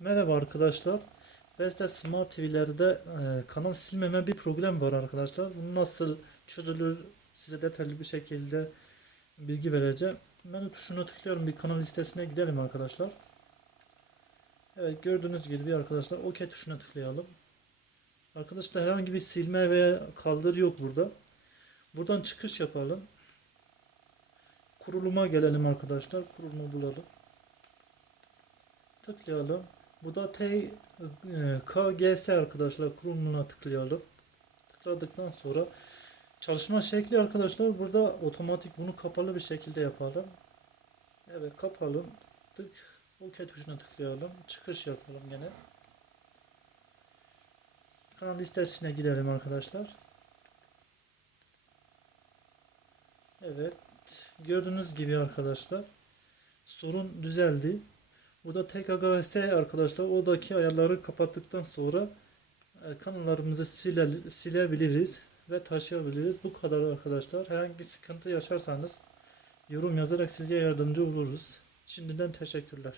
Merhaba arkadaşlar. Beste Smart TV'lerde e, kanal silmeme bir problem var arkadaşlar. Bunu nasıl çözülür size detaylı bir şekilde bilgi vereceğim. Menü tuşuna tıklıyorum. Bir kanal listesine gidelim arkadaşlar. Evet gördüğünüz gibi arkadaşlar OK tuşuna tıklayalım. Arkadaşlar herhangi bir silme veya kaldır yok burada. Buradan çıkış yapalım. Kuruluma gelelim arkadaşlar. Kurulumu bulalım. Tıklayalım. Bu da T e, KGS arkadaşlar kurulumuna tıklayalım. Tıkladıktan sonra çalışma şekli arkadaşlar burada otomatik bunu kapalı bir şekilde yapalım. Evet kapalım. Tık OK tuşuna tıklayalım. Çıkış yapalım gene. Kanal listesine gidelim arkadaşlar. Evet. Gördüğünüz gibi arkadaşlar sorun düzeldi. Burada TKGS arkadaşlar oradaki ayarları kapattıktan sonra e, kanallarımızı sile, silebiliriz ve taşıyabiliriz. Bu kadar arkadaşlar. Herhangi bir sıkıntı yaşarsanız yorum yazarak size yardımcı oluruz. Şimdiden teşekkürler.